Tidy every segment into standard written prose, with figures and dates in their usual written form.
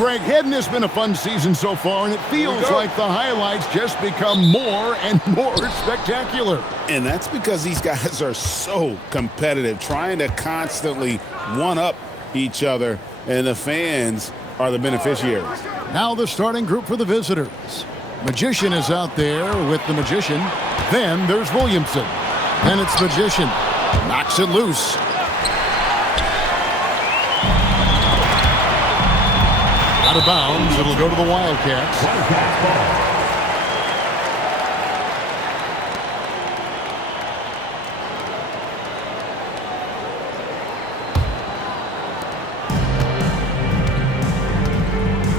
Greg, hadn't this been a fun season so far? And it feels like the highlights just become more and more spectacular. And that's because these guys are so competitive, trying to constantly one-up each other, and the fans are the beneficiaries. Now the starting group for the visitors. Magician is out there with the Magician. Then there's Williamson. And it's Magician. Knocks it loose. Out of bounds. It'll go to the Wildcats.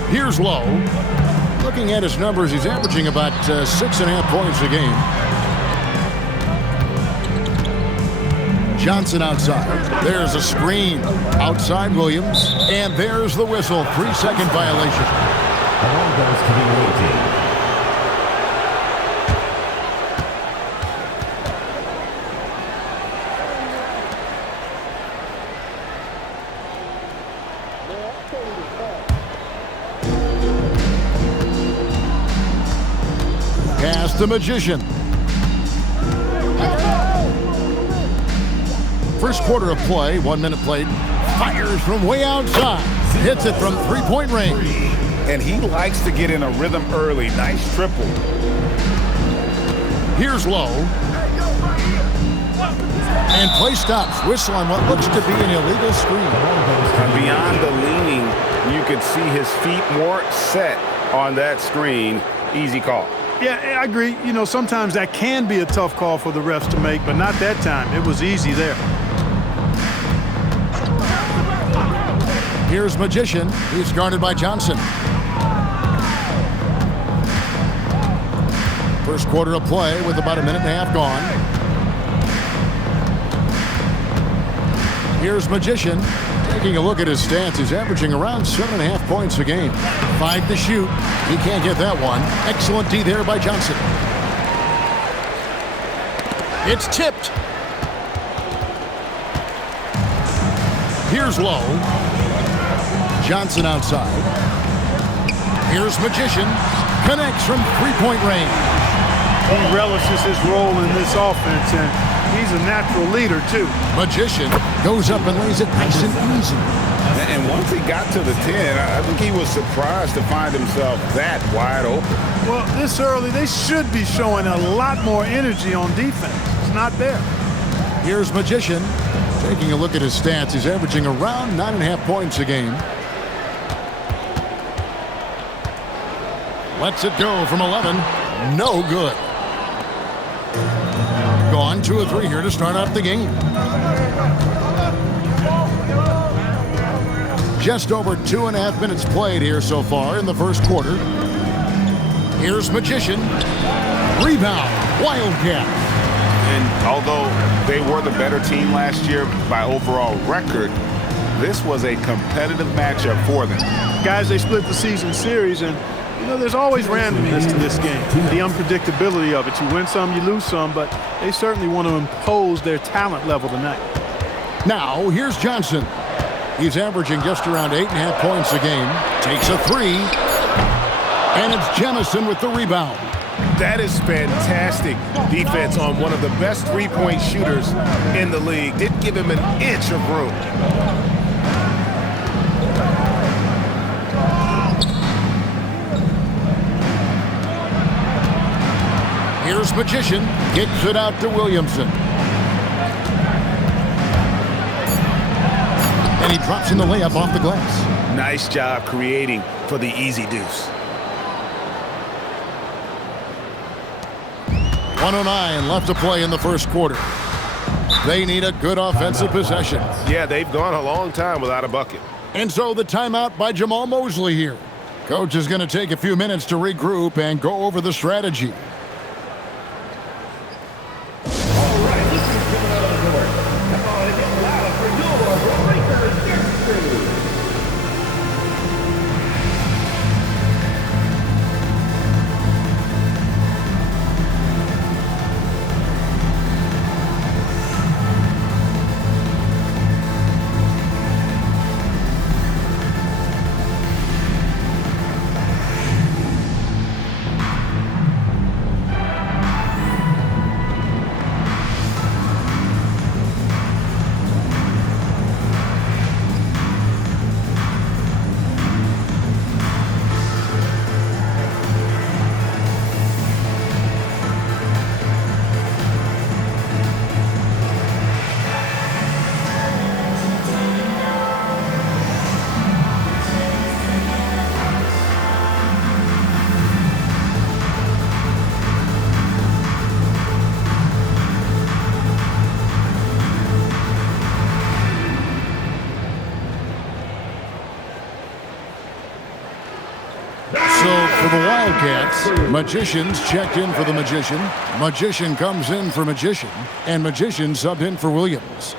Here's Lowe. Looking at his numbers, he's averaging about 6.5 points a game. Johnson outside. There's a screen. Outside Williams. And there's the whistle. 3-second violation. Ball goes to the away team. Pass the Magician. First quarter of play, 1 minute played. Fires from way outside. Hits it from three-point range. And he likes to get in a rhythm early. Nice triple. Here's Lowe. And play stops. Whistle on what looks to be an illegal screen. Beyond the leaning, you could see his feet more set on that screen. Easy call. Yeah, I agree. You know, sometimes that can be a tough call for the refs to make, but not that time. It was easy there. Here's Magician. He's guarded by Johnson. First quarter of play with about a minute and a half gone. Here's Magician. Taking a look at his stats, he's averaging around 7.5 points a game. 5 to shoot. He can't get that one. Excellent D there by Johnson. It's tipped. Here's Lowe. Johnson outside. Here's Magician. Connects from three-point range. He relishes his role in this offense, and he's a natural leader, too. Magician goes up and lays it nice and easy. And once he got to the 10, I think he was surprised to find himself that wide open. Well, this early, they should be showing a lot more energy on defense. It's not there. Here's Magician. Taking a look at his stats, he's averaging around 9.5 points a game. Lets it go from 11. No good. Gone 2 of 3 here to start out the game. Just over 2.5 minutes played here so far in the first quarter. Here's Magician. Rebound. Wildcat. And although they were the better team last year by overall record, this was a competitive matchup for them. Guys, they split the season series, and you know, there's always randomness to this game. The unpredictability of it. You win some, you lose some, but they certainly want to impose their talent level tonight. Now, here's Johnson. He's averaging just around 8.5 points a game. Takes a 3. And it's Jemison with the rebound. That is fantastic defense on one of the best three-point shooters in the league. Didn't give him an inch of room. Here's Magician. Kicks it out to Williamson. And he drops in the layup off the glass. Nice job creating for the easy deuce. 1:09 left to play in the first quarter. They need a good offensive possession. Yeah, they've gone a long time without a bucket. And so the timeout by Jamal Mosley here. Coach is going to take a few minutes to regroup and go over the strategy. For the Wildcats, Magician's checked in for the Magician. Magician comes in for Magician. And Magician subbed in for Williams.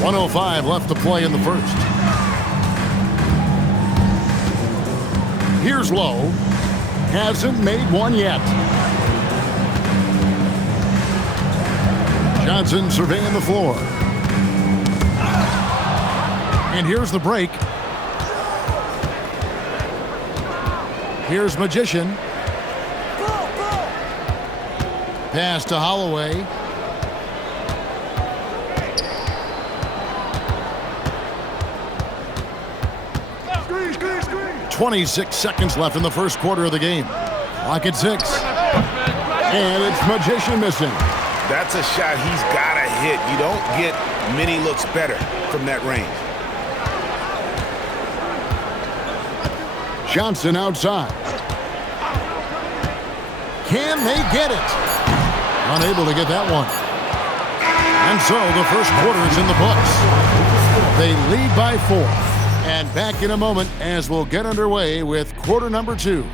.105 left to play in the first. Here's Lowe. Hasn't made one yet. Johnson surveying the floor. And here's the break. Here's Magician. Pass to Holloway. Screen, screen, screen. 26 seconds left in the first quarter of the game. Clock at 6. And it's Magician missing. That's a shot he's got to hit. You don't get many looks better from that range. Johnson outside. Can they get it? Unable to get that one. And so the first quarter is in the books. They lead by 4. And back in a moment as we'll get underway with quarter number 2.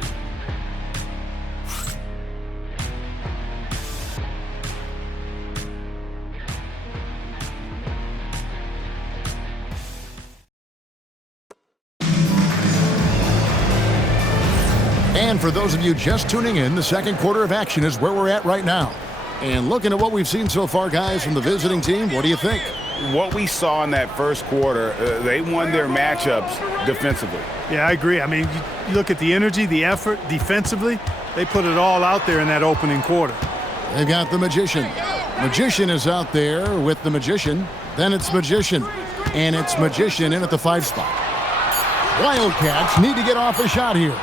And for those of you just tuning in, the second quarter of action is where we're at right now. And looking at what we've seen so far, guys, from the visiting team, what do you think? What we saw in that first quarter, they won their matchups defensively. Yeah, I agree. I mean, you look at the energy, the effort defensively, they put it all out there in that opening quarter. They've got the Magician. Magician is out there with the Magician. Then it's Magician. And it's Magician in at the 5 spot. Wildcats need to get off a shot here.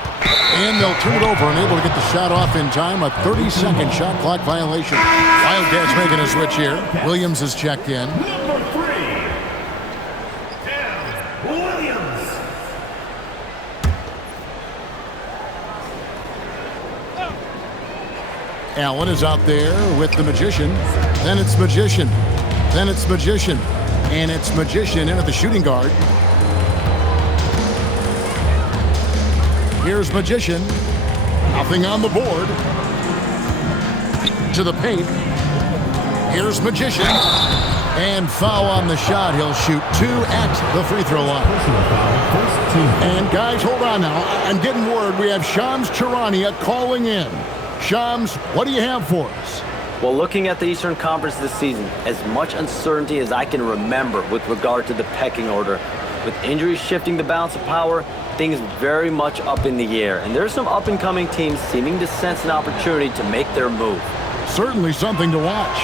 And they'll turn it over, unable to get the shot off in time. A 30-second shot clock violation. Wildcats making a switch here. Williams is checked in. Number 3, Williams. Allen is out there with the Magician. Then it's Magician. Then it's Magician. And it's Magician in at the shooting guard. Here's Magician. Nothing on the board. To the paint. Here's Magician. And foul on the shot. He'll shoot 2 at the free throw line. And guys, hold on now. I'm getting word we have Shams Charania calling in. Shams, what do you have for us? Well, looking at the Eastern Conference this season, as much uncertainty as I can remember with regard to the pecking order. With injuries shifting the balance of power, things very much up in the air. And there's some up-and-coming teams seeming to sense an opportunity to make their move. Certainly something to watch.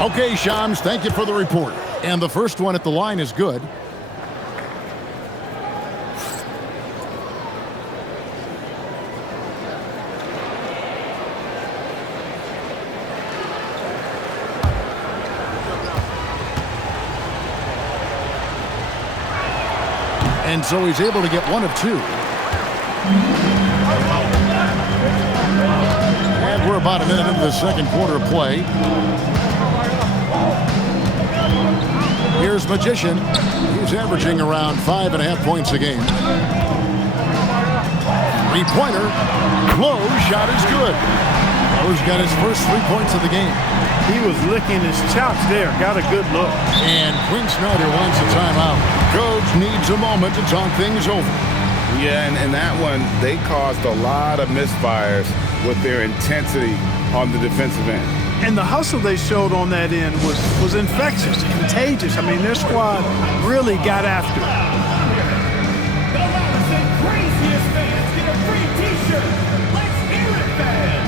Okay, Shams, thank you for the report. And the first one at the line is good. And so he's able to get 1 of 2. And we're about a minute into the second quarter of play. Here's Magician. He's averaging around 5.5 points a game. 3-pointer. Low shot is good. Lowe's got his first 3 points of the game. He was licking his chops there. Got a good look. And Quinn Snyder wants a timeout. Coach needs a moment to talk things over. Yeah, and that one, they caused a lot of misfires with their intensity on the defensive end. And the hustle they showed on that end was infectious, contagious. I mean, their squad really got after it. The Robinson craziest fans get a free t-shirt. Let's hear it, fans.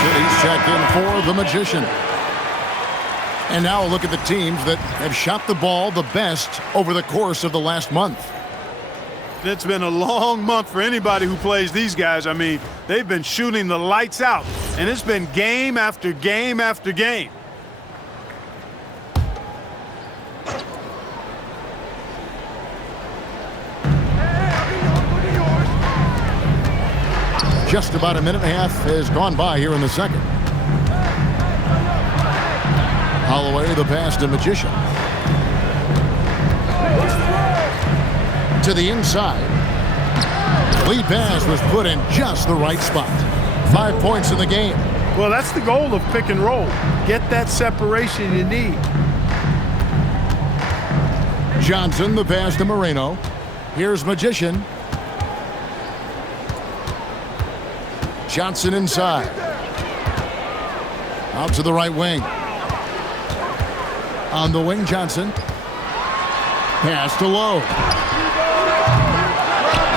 City's checked in for the Magician. And now look at the teams that have shot the ball the best over the course of the last month. It's been a long month for anybody who plays these guys. I mean, they've been shooting the lights out, and it's been game after game after game. Just about a minute and a half has gone by here in the second. Holloway, the pass to Magician. To the inside. Lead pass was put in just the right spot. 5 points in the game. Well, that's the goal of pick and roll. Get that separation you need. Johnson, the pass to Moreno. Here's Magician. Johnson inside. Out to the right wing. On the wing, Johnson. Pass to Lowe.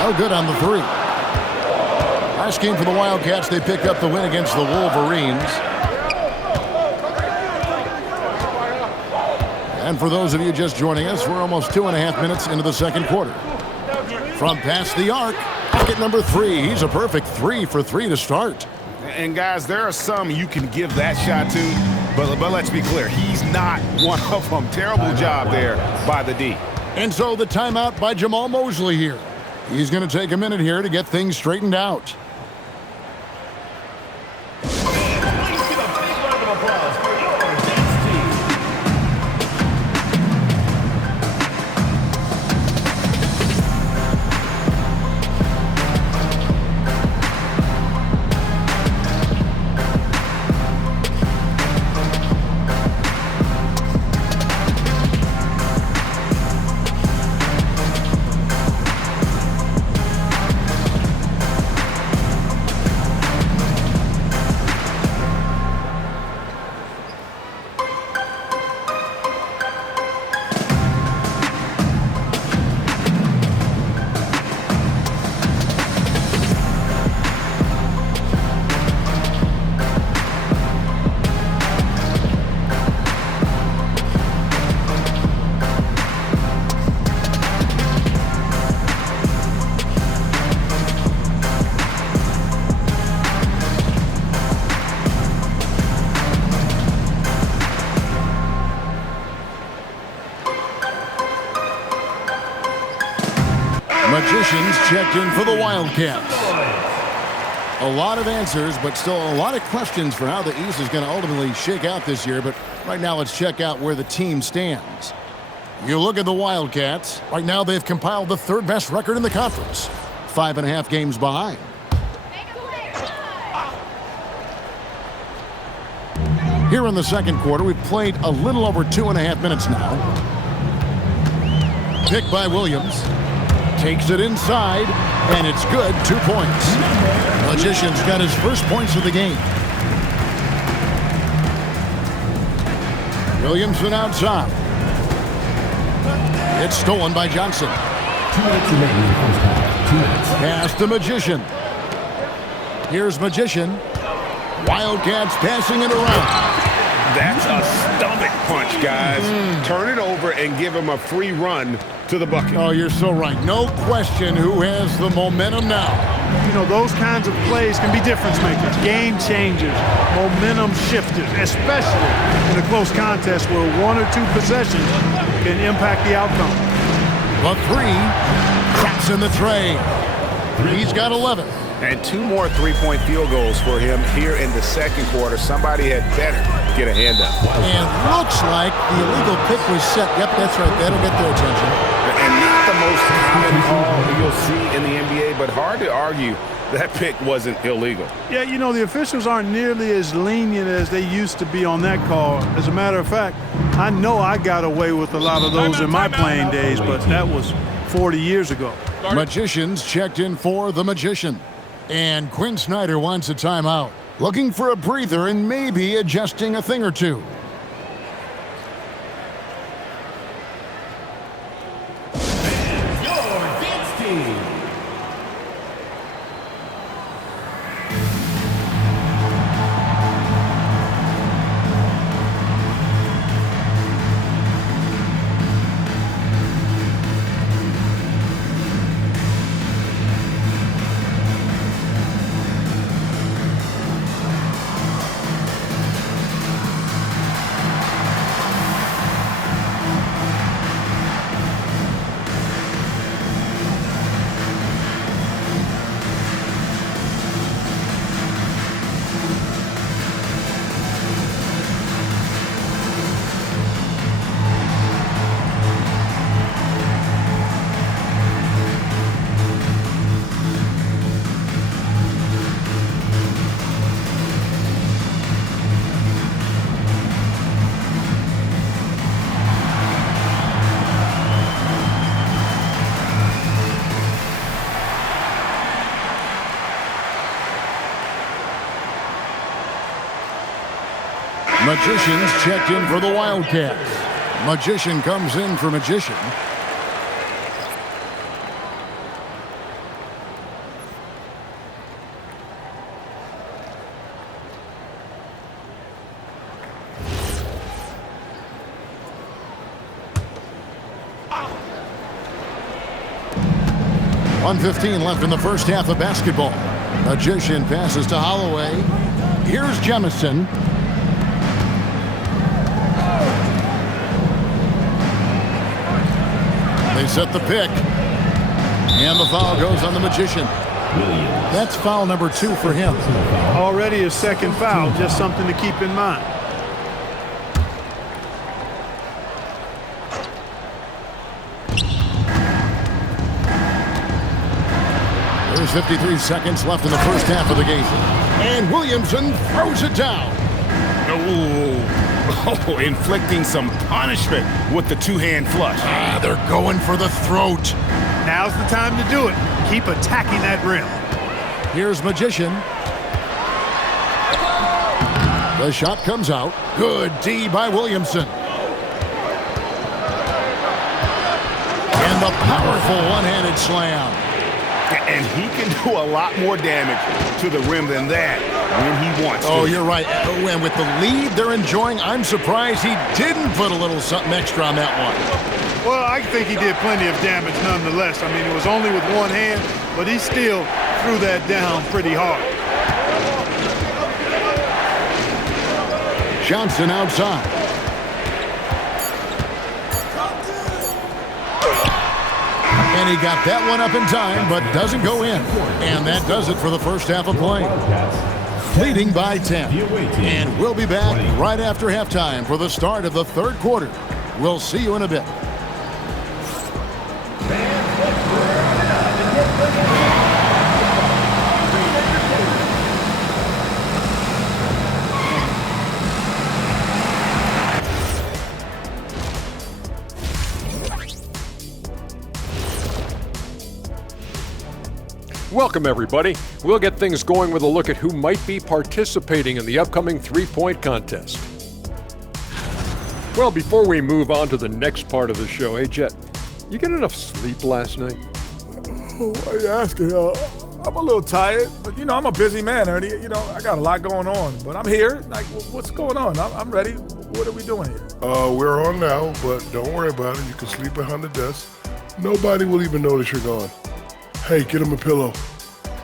Oh, good on the three. Last game for the Wildcats, they picked up the win against the Wolverines. And for those of you just joining us, we're almost 2.5 minutes into the second quarter. From past the arc, bucket number 3. He's a perfect 3 for 3 to start. And guys, there are some you can give that shot to, but let's be clear, he's not one of them. Terrible job there by the D. And so the timeout by Jamal Mosley here. He's going to take a minute here to get things straightened out. Please give a big round of applause for your Jets team. Magicians checked in for the Wildcats. A lot of answers, but still a lot of questions for how the East is going to ultimately shake out this year. But right now, let's check out where the team stands. You look at the Wildcats. Right now, they've compiled the third best record in the conference. 5.5 games behind. Here in the second quarter, we've played a little over 2.5 minutes now. Picked by Williams. Takes it inside, and it's good. 2 points. Magician's got his first points of the game. Williamson outside. It's stolen by Johnson. 2 minutes remaining in the first half. 2 minutes. Pass to Magician. Here's Magician. Wildcats passing it around. That's a stomach punch, guys. Turn it over and give him a free run to the bucket. Oh, you're so right. No question who has the momentum now. You know, those kinds of plays can be difference makers, game changers, momentum shifters, especially in a close contest where 1 or 2 possessions can impact the outcome. The 3 drops in the tray. He's got 11. And 2 more three-point field goals for him here in the second quarter. Somebody had better get a hand up. And looks like the illegal pick was set. Yep, that's right. That'll get their attention. And not the most common call you'll see in the NBA, but hard to argue that pick wasn't illegal. Yeah, you know, the officials aren't nearly as lenient as they used to be on that call. As a matter of fact, I know I got away with a lot of those in my playing days, but that was 40 years ago. Magicians checked in for the Magician. And Quinn Snyder wants a timeout. Looking for a breather and maybe adjusting a thing or two. Your Jets team. Magician's checked in for the Wildcats. Magician comes in for Magician. .115 left in the first half of basketball. Magician passes to Holloway. Here's Jemison. They set the pick. And the foul goes on the Magician. That's foul number 2 for him. Already his second foul, just something to keep in mind. There's 53 seconds left in the first half of the game. And Williamson throws it down. Oh, inflicting some punishment with the two-hand flush. They're going for the throat. Now's the time to do it. Keep attacking that rim. Here's Magician. The shot comes out. Good D by Williamson. And the powerful one-handed slam. And he can do a lot more damage to the rim than that when he wants to. Oh, you're right. And with the lead they're enjoying, I'm surprised he didn't put a little something extra on that one. Well, I think he did plenty of damage nonetheless. I mean, it was only with one hand, but he still threw that down pretty hard. Johnson outside. And he got that one up in time, but doesn't go in. And that does it for the first half of play. Leading by 10. And we'll be back right after halftime for the start of the third quarter. We'll see you in a bit. Welcome, everybody. We'll get things going with a look at who might be participating in the upcoming three-point contest. Well, before we move on to the next part of the show, hey, Jet, you get enough sleep last night? Why are you asking? I'm a little tired, but, I'm a busy man, Ernie. I got a lot going on, but I'm here. Like, what's going on? I'm ready. What are we doing here? We're on now, but don't worry about it. You can sleep behind the desk. Nobody will even notice you're gone. Hey, get him a pillow.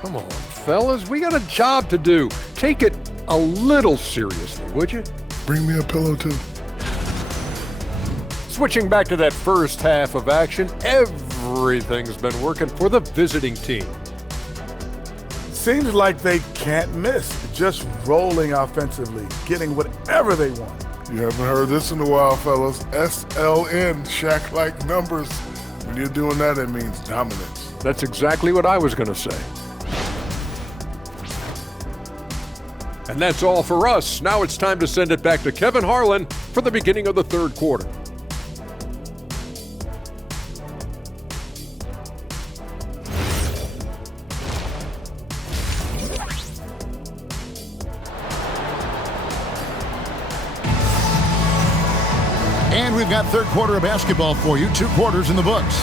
Come on, fellas. We got a job to do. Take it a little seriously, would you? Bring me a pillow, too. Switching back to that first half of action, everything's been working for the visiting team. Seems like they can't miss. Just rolling offensively, getting whatever they want. You haven't heard this in a while, fellas. SLN, Shaq-like numbers. When you're doing that, it means dominance. That's exactly what I was going to say. And that's all for us. Now it's time to send it back to Kevin Harlan for the beginning of the third quarter. And we've got third quarter of basketball for you. 2 quarters in the books.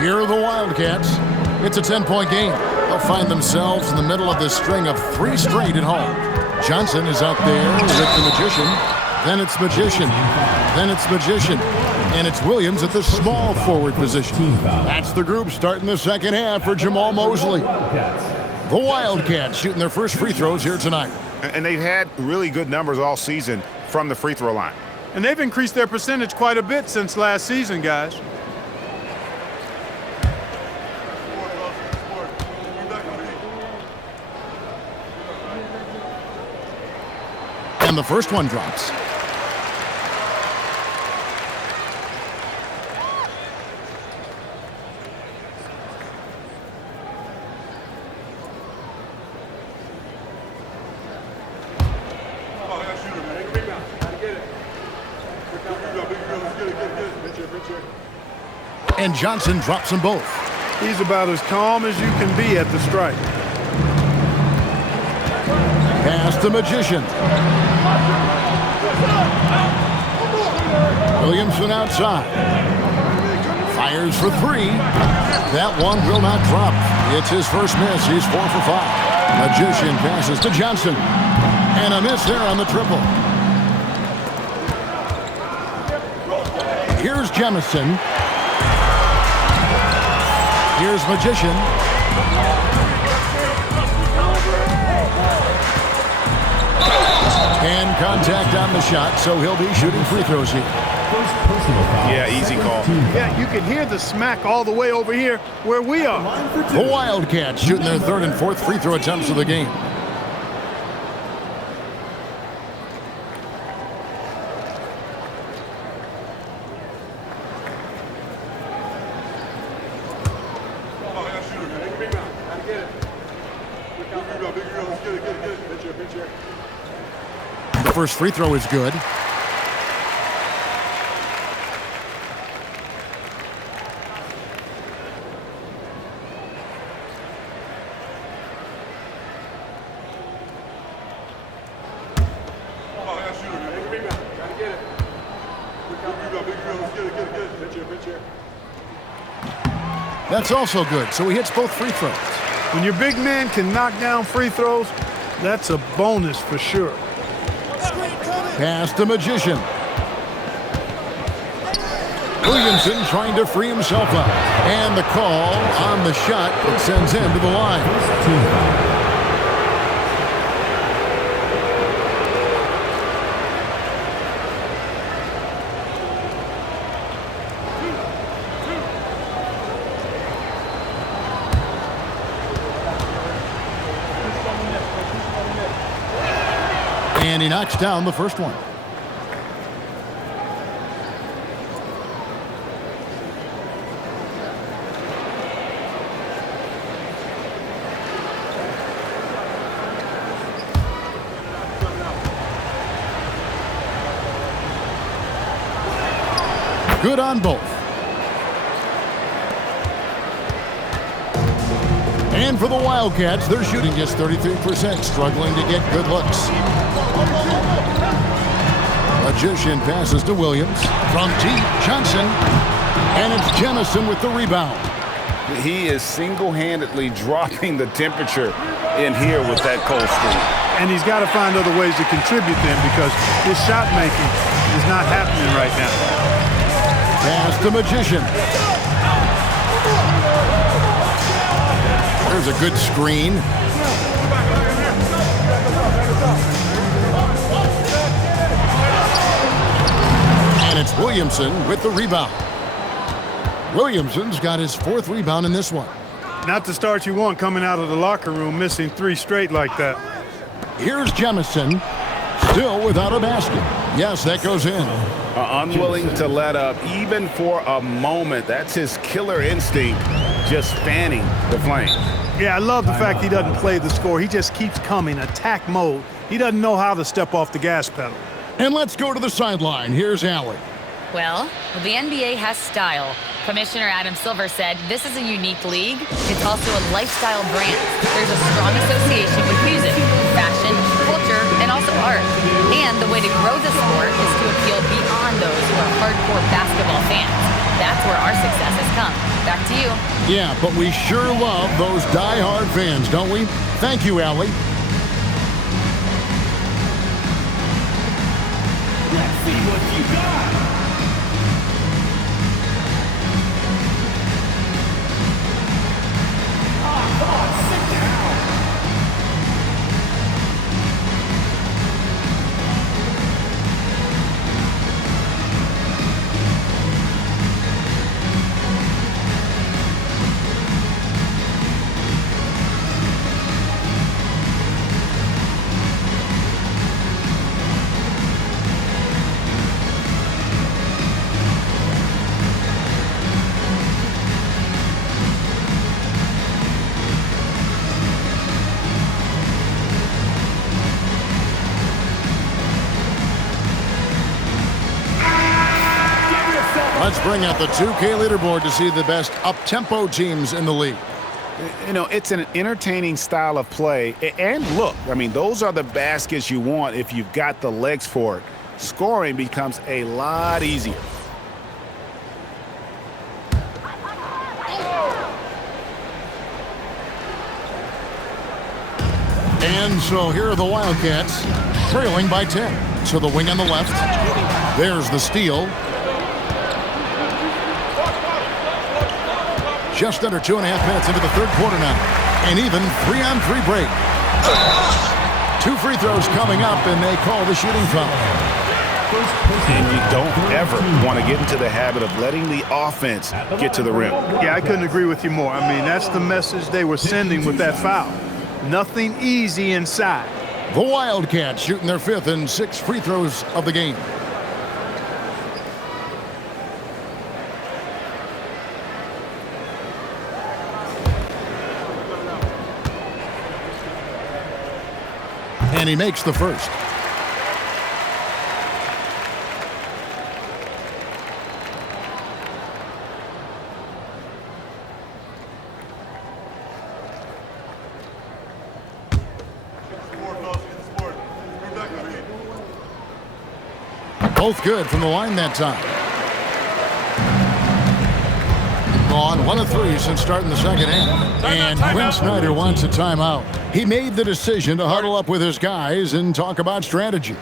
Here are the Wildcats. It's a 10-point game. They'll find themselves in the middle of this string of 3 straight at home. Johnson is out there with the Magician. Then it's Magician. Then it's Magician. And it's Williams at the small forward position. That's the group starting the second half for Jamal Mosley. The Wildcats shooting their first free throws here tonight. And they've had really good numbers all season from the free throw line. And they've increased their percentage quite a bit since last season, guys. And the first one drops. And Johnson drops them both. He's about as calm as you can be at the strike. Pass the Magician. Williamson outside. Fires for three. That one will not drop. It's his first miss. He's 4 for 5. Magician passes to Johnson. And a miss there on the triple. Here's Jemison. Here's Magician. And contact on the shot, so he'll be shooting free throws here. Yeah, easy call. Yeah, you can hear the smack all the way over here where we are. The Wildcats shooting their third and fourth free throw attempts of the game. The first free throw is good. That's also good, so he hits both free throws. When your big man can knock down free throws, that's a bonus for sure. Pass the Magician. Williamson trying to free himself up. And the call on the shot that sends him to the line. And he knocks down the first one. Good on both. And for the Wildcats, their shooting is 33%, struggling to get good looks. Magician passes to Williams. From deep, Johnson. And it's Jemison with the rebound. He is single-handedly dropping the temperature in here with that cold streak. And he's got to find other ways to contribute then, because his shot making is not happening right now. Pass the Magician. There's a good screen. And it's Williamson with the rebound. Williamson's got his fourth rebound in this one. Not the start you want coming out of the locker room, missing 3 straight like that. Here's Jemison, still without a basket. Yes, that goes in. Unwilling to let up, even for a moment. That's his killer instinct, just fanning the flame. Yeah, I love the fact he doesn't play the score. He just keeps coming, attack mode. He doesn't know how to step off the gas pedal. And let's go to the sideline. Here's Allie. Well, the NBA has style. Commissioner Adam Silver said this is a unique league. It's also a lifestyle brand. There's a strong association with music, fashion, culture, and also art. And the way to grow the sport is to appeal beyond those who are hardcore basketball fans. That's where our success has come. Back to you. Yeah, but we sure love those die-hard fans, don't we? Thank you, Allie. Let's see what you got. Sit down. Let's bring out the 2K leaderboard to see the best up-tempo teams in the league. You know, it's an entertaining style of play. And look, I mean, those are the baskets you want if you've got the legs for it. Scoring becomes a lot easier. And so here are the Wildcats, trailing by 10. To the wing on the left. There's the steal. Just under 2.5 minutes into the third quarter now. An even 3-on-3 break. 2 free throws coming up, and they call the shooting foul. And you don't ever want to get into the habit of letting the offense get to the rim. Yeah, I couldn't agree with you more. I mean, that's the message they were sending with that foul. Nothing easy inside. The Wildcats shooting their 5th and 6th free throws of the game. And he makes the first. Both good from the line that time. On 1 of 3 since starting the second half. And Quinn Snyder wants a timeout. He made the decision to huddle up with his guys and talk about strategy.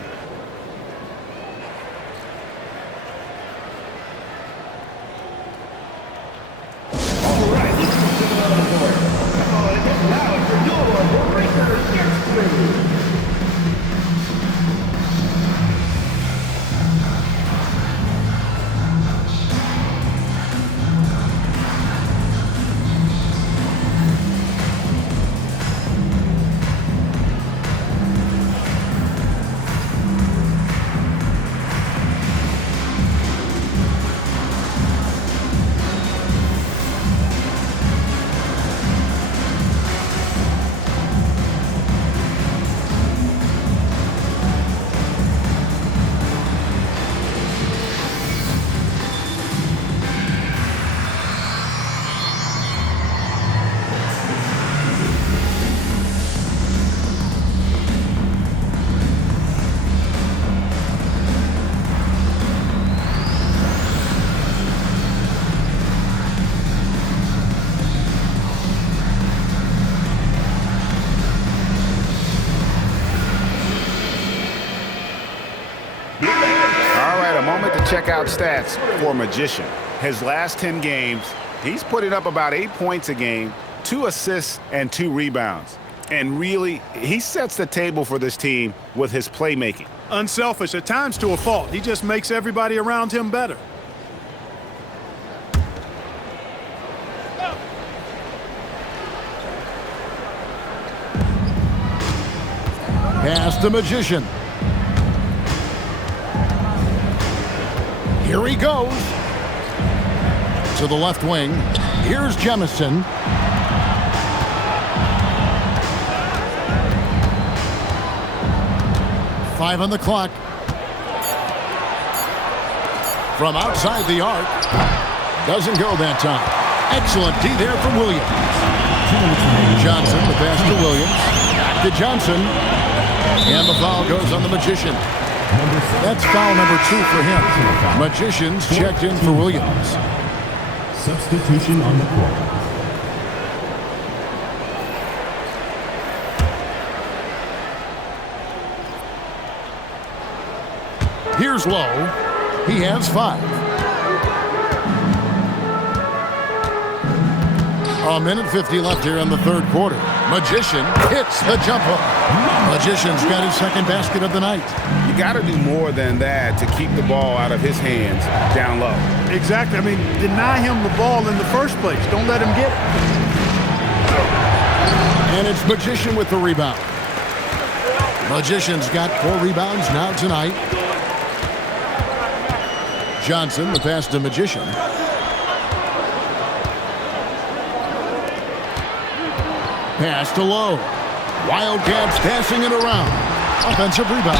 Check out stats for Magician. His last 10 games, he's putting up about 8 points a game, 2 assists, and 2 rebounds. And really, he sets the table for this team with his playmaking. Unselfish, at times to a fault. He just makes everybody around him better. Pass the Magician. Here he goes. To the left wing. Here's Jemison. Five on the clock. From outside the arc. Doesn't go that time. Excellent D there from Williams. Johnson, the pass to Williams. Back to Johnson. And the foul goes on the Magician. That's foul number 2 for him. Magicians checked in for Williams. Substitution on the court. Here's Lowe. He has 5. A minute 50 left here in the third quarter. Magician hits the jump hook. Magician's got his second basket of the night. You got to do more than that to keep the ball out of his hands down low. Exactly. I mean, deny him the ball in the first place. Don't let him get it. And it's Magician with the rebound. Magician's got 4 rebounds now tonight. Johnson, the pass to Magician. Pass to Lowe. Wildcats passing it around. Offensive rebound.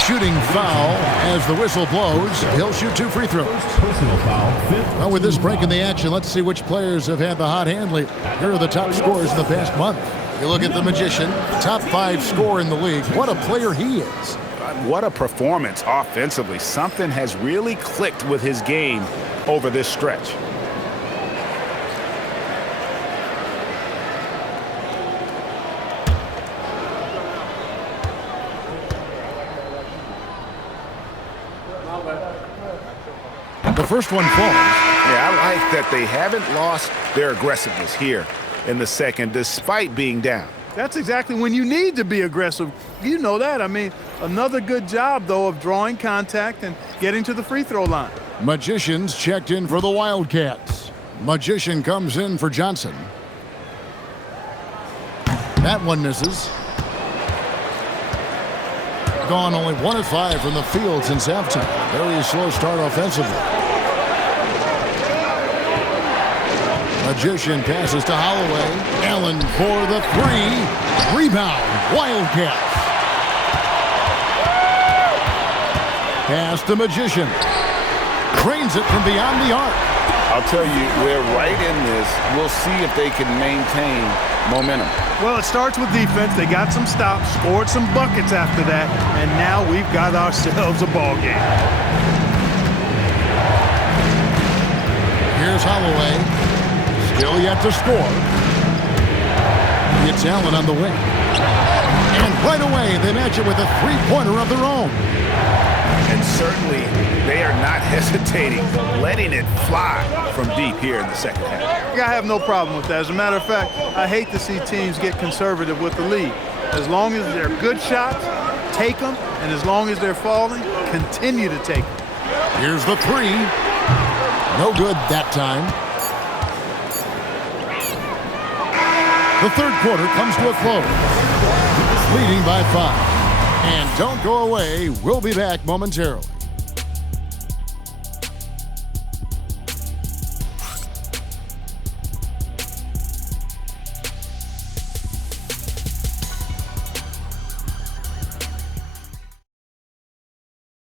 Shooting foul as the whistle blows. He'll shoot 2 free throws. Personal foul. Fifth. Well, with this break in the action, let's see which players have had the hot hand lately. Here are the top scorers in the past month. You look at the Magician, top 5 scorer in the league. What a player he is. What a performance offensively. Something has really clicked with his game over this stretch. The first one falls. Yeah, I like that they haven't lost their aggressiveness here in the second, despite being down. That's exactly when you need to be aggressive. You know that. I mean, another good job, though, of drawing contact and getting to the free throw line. Magicians checked in for the Wildcats. Magician comes in for Johnson. That one misses. Gone only 1 of 5 from the field since halftime. Very slow start offensively. Magician passes to Holloway. Allen for the 3. Rebound. Wildcats. Pass to Magician. Trains it from beyond the arc. I'll tell you, we're right in this. We'll see if they can maintain momentum. Well, it starts with defense. They got some stops, scored some buckets after that, and now we've got ourselves a ball game. Here's Holloway. Still yet to score. It's Allen on the wing. And right away, they match it with a 3-pointer of their own. And certainly, they are not hesitating, letting it fly from deep here in the second half. I have no problem with that. As a matter of fact, I hate to see teams get conservative with the lead. As long as they're good shots, take them. And as long as they're falling, continue to take them. Here's the 3. No good that time. The third quarter comes to a close. Leading by 5. And don't go away. We'll be back momentarily.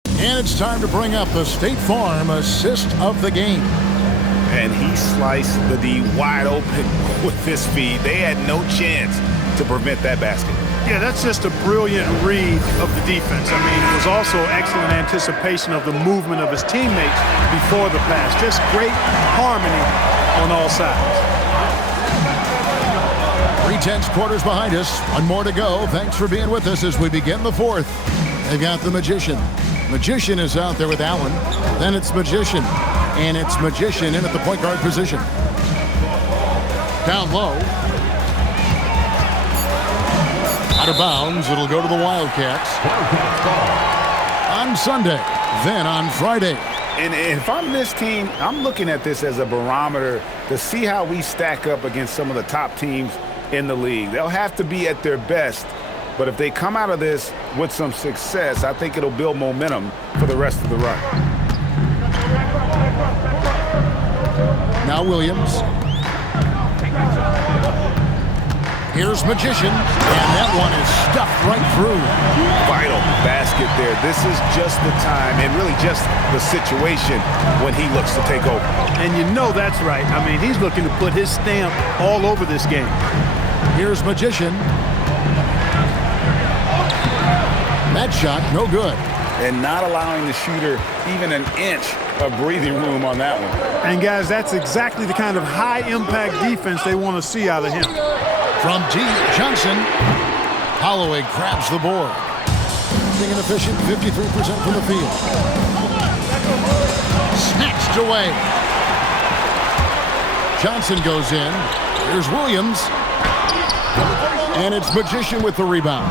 And it's time to bring up the State Farm assist of the game. And he sliced the D wide open with his feed. They had no chance to prevent that basket. Yeah, that's just a brilliant read of the defense. I mean, it was also excellent anticipation of the movement of his teammates before the pass. Just great harmony on all sides. 3/10 quarters behind us. One more to go. Thanks for being with us as we begin the fourth. They've got the Magician. Magician is out there with Allen. Then it's Magician. And it's Magician in at the point guard position. Down low. Out of bounds. It'll go to the Wildcats. On Sunday. Then on Friday. And if I'm this team, I'm looking at this as a barometer to see how we stack up against some of the top teams in the league. They'll have to be at their best. But if they come out of this with some success, I think it'll build momentum for the rest of the run. Now Williams. Here's Magician, and that one is stuffed right through. Vital basket there. This is just the time and really just the situation when he looks to take over. And you know that's right. I mean, he's looking to put his stamp all over this game. Here's Magician. That shot, no good. And not allowing the shooter even an inch of breathing room on that one. And guys, that's exactly the kind of high-impact defense they want to see out of him. From deep, Johnson. Holloway grabs the board. Being an efficient 53% from the field. Snatched away. Johnson goes in. Here's Williams. And it's Magician with the rebound.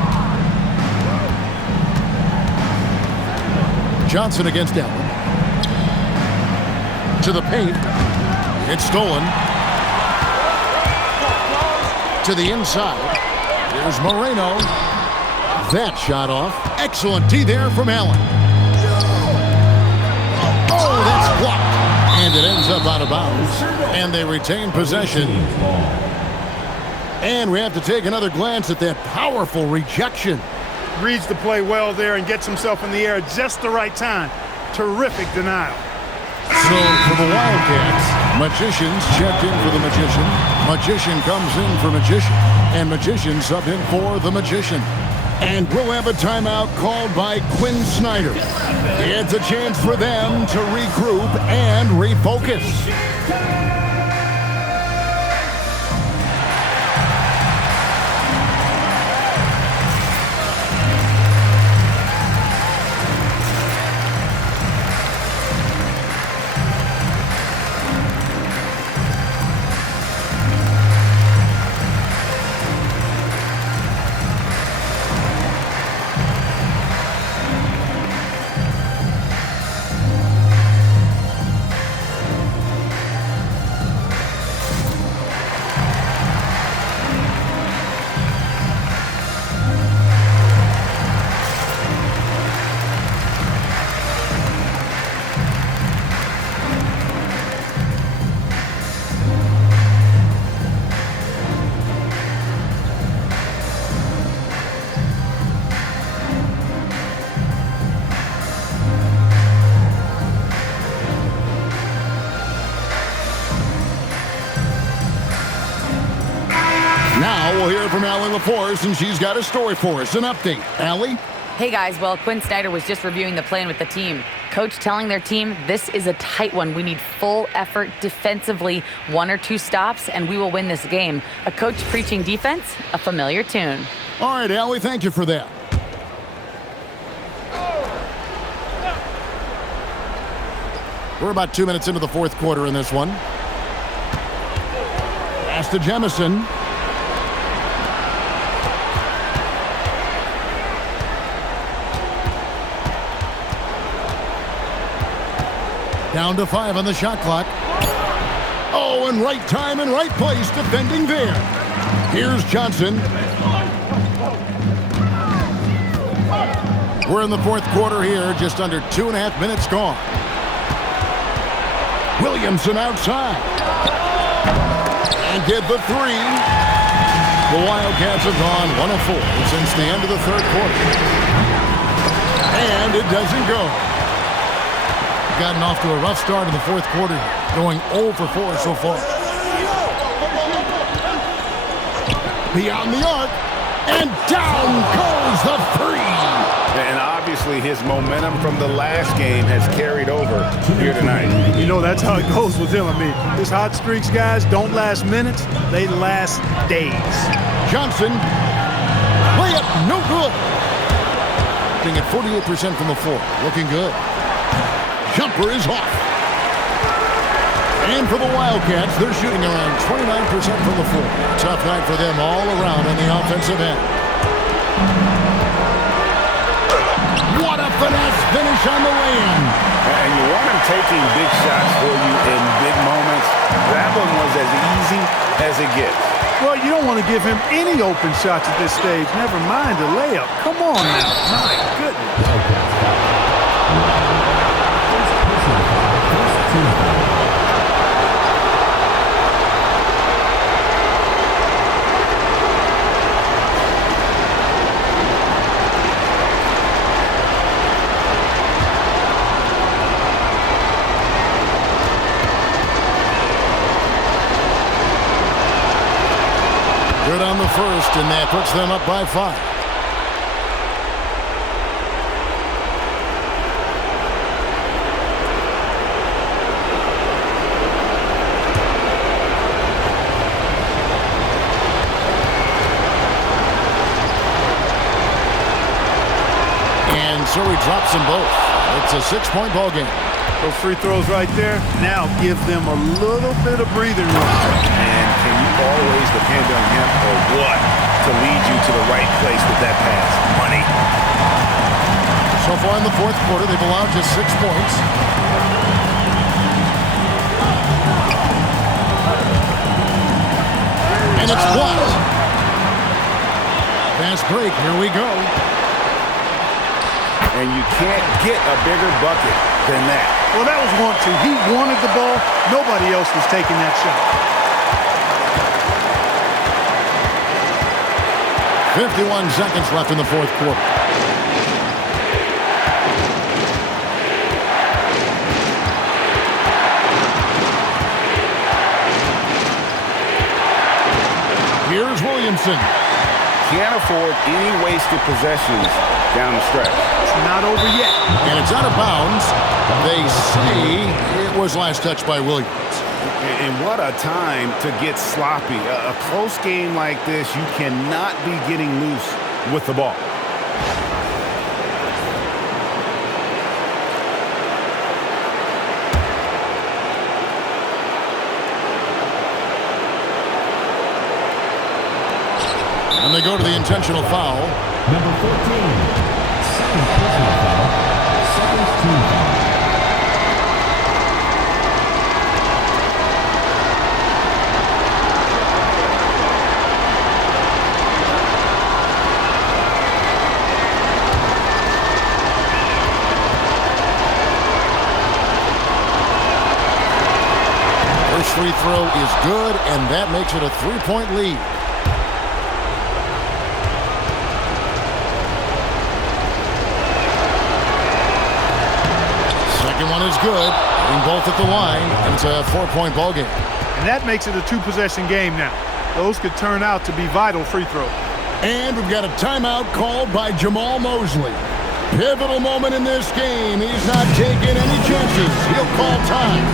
Johnson against Allen. To the paint. It's stolen. To the inside. Here's Moreno. That shot off. Excellent D there from Allen. Oh, that's blocked. And it ends up out of bounds. And they retain possession. And we have to take another glance at that powerful rejection. reads the play well there and gets himself in the air at just the right time. Terrific denial. So for the Wildcats, Magician's checked in for the Magician. Magician comes in for Magician. And Magician subbed in for the Magician. And we'll have a timeout called by Quinn Snyder. It's a chance for them to regroup and refocus. Now we'll hear from Allie LaForce, and she's got a story for us. An update. Allie? Hey guys, well, Quinn Snyder was just reviewing the plan with the team. Coach telling their team, this is a tight one. We need full effort defensively, 1 or 2 stops, and we will win this game. A coach preaching defense, a familiar tune. All right, Allie, thank you for that. We're about 2 minutes into the fourth quarter in this one. Pass to Jemison. Down to 5 on the shot clock. Oh, and right time and right place defending there. Here's Johnson. We're in the fourth quarter here, just under 2.5 minutes gone. Williamson outside. And get the 3. The Wildcats have gone 1 of 4 since the end of the third quarter. And it doesn't go. Gotten off to a rough start in the fourth quarter, going 0 for 4 so far. Beyond the arc, and down goes the 3. And obviously his momentum from the last game has carried over here tonight. You know, that's how it goes with him. I mean, his hot streaks, guys, don't last minutes. They last days. Johnson, layup, no good. Shooting at 48% from the floor, looking good. Jumper is off. And for the Wildcats, they're shooting around 29% from the floor. Tough night for them all around on the offensive end. What a finesse finish on the lay-in. And you want him taking big shots for you in big moments. That one was as easy as it gets. Well, you don't want to give him any open shots at this stage. Never mind a layup. Come on now. My goodness. Good on the first, and that puts them up by 5. And so he drops them both. It's a 6-point ball game. Those free throws right there, now give them a little bit of breathing room. And can you always depend on him or what to lead you to the right place with that pass? Money. So far in the fourth quarter, they've allowed just 6 points. And it's blocked. Fast break, here we go. And you can't get a bigger bucket than that. Well, that was 1-2. He wanted the ball. Nobody else was taking that shot. 51 seconds left in the fourth quarter. Anderson. Can't afford any wasted possessions down the stretch. It's not over yet. And it's out of bounds. They say it was last touched by Williams. And what a time to get sloppy. A close game like this, you cannot be getting loose with the ball. And they go to the intentional foul. Number 14, second personal foul, second team foul. First free throw is good, and that makes it a 3-point lead. Second one is good. Hitting both at the line, and it's a 4-point ball game. And that makes it a 2-possession game now. Those could turn out to be vital free throws. And we've got a timeout called by Jamal Mosley. Pivotal moment in this game. He's not taking any chances. He'll call time.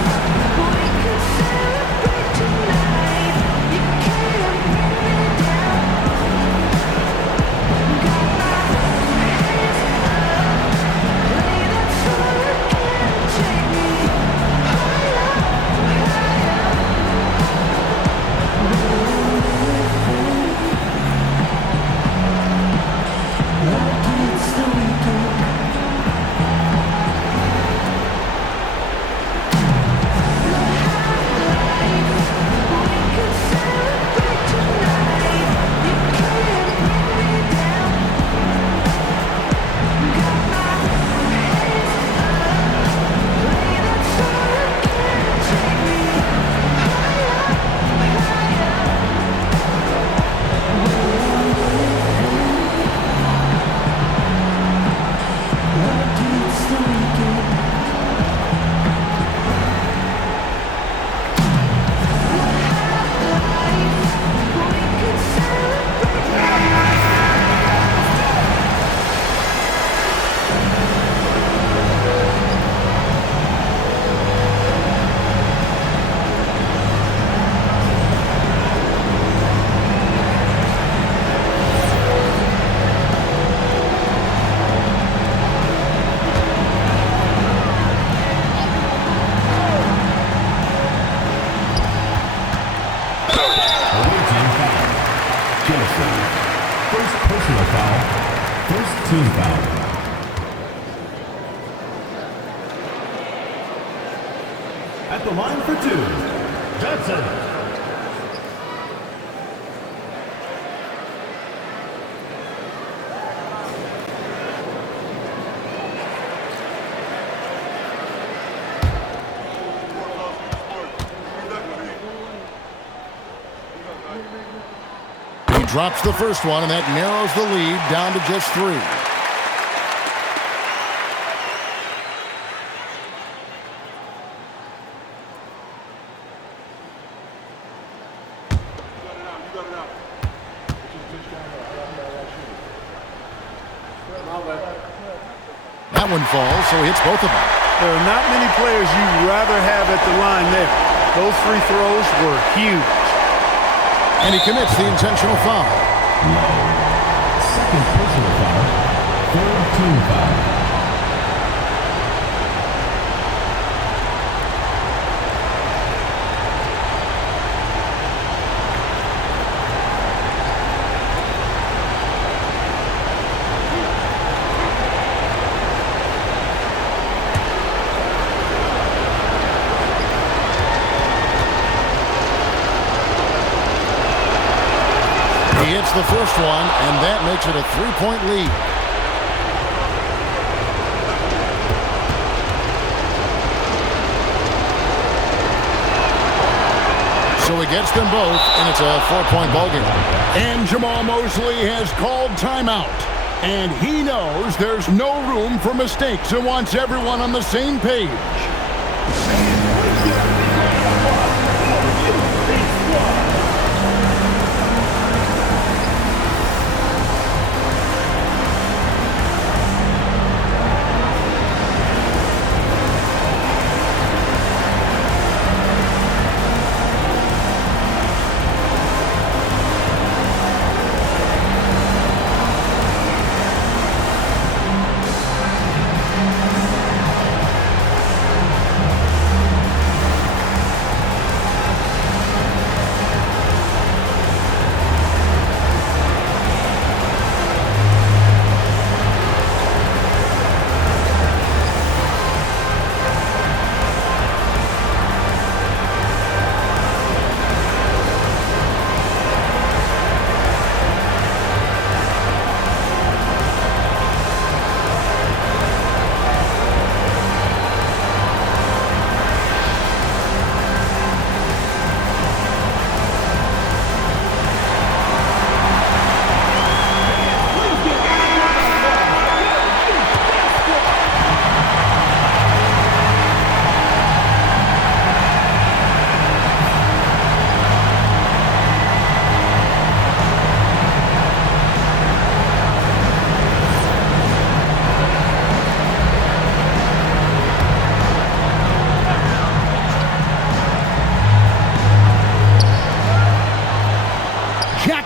First personal foul, first team foul. At the line for two, Johnson. Drops the first one, and that narrows the lead down to just 3. That one falls, so he hits both of them. There are not many players you'd rather have at the line there. Those free throws were huge. And he commits the intentional foul. Second personal foul, third team foul. He hits the first one, and that makes it a 3-point lead. So he gets them both, and it's a 4-point ballgame. And Jamal Mosley has called timeout. And he knows there's no room for mistakes and wants everyone on the same page.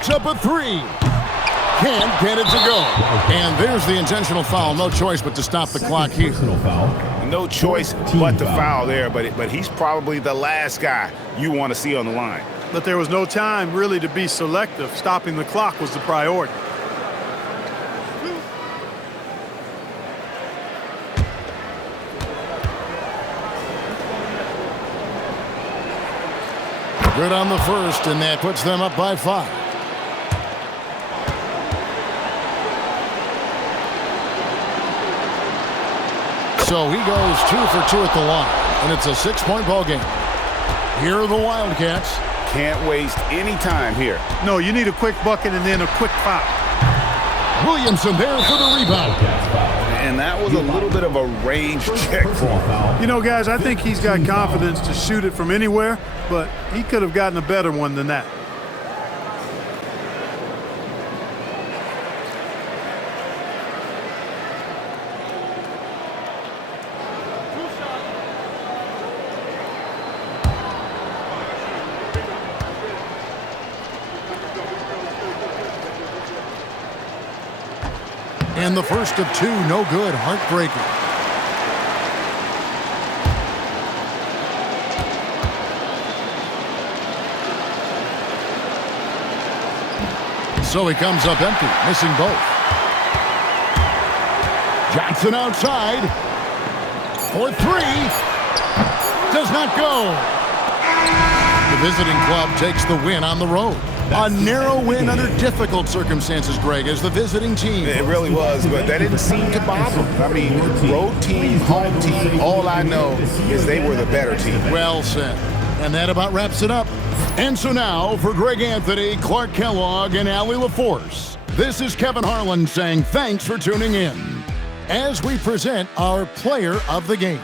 puts up a three. Can't get it to go. And there's the intentional foul. No choice but to stop the clock here. No choice but to foul there, but he's probably the last guy you want to see on the line. But there was no time really to be selective. Stopping the clock was the priority. Good on the first, and that puts them up by 5. So he goes 2 for 2 at the line, and it's a 6-point ball game. Here are the Wildcats. Can't waste any time here. No, you need a quick bucket and then a quick foul. Williamson there for the rebound. And that was a little bit of a range check for him. You know, guys, I think he's got confidence to shoot it from anywhere, but he could have gotten a better one than that. And the first of 2, no good, heartbreaking. So he comes up empty, missing both. Johnson outside for 3. Does not go. The visiting club takes the win on the road. A narrow win under difficult circumstances, Greg, as the visiting team. It really was, but that didn't seem to bother them. I mean, road team, home team, all I know is they were the better team. Well said. And that about wraps it up. And so now, for Greg Anthony, Clark Kellogg, and Allie LaForce, this is Kevin Harlan saying thanks for tuning in as we present our player of the game.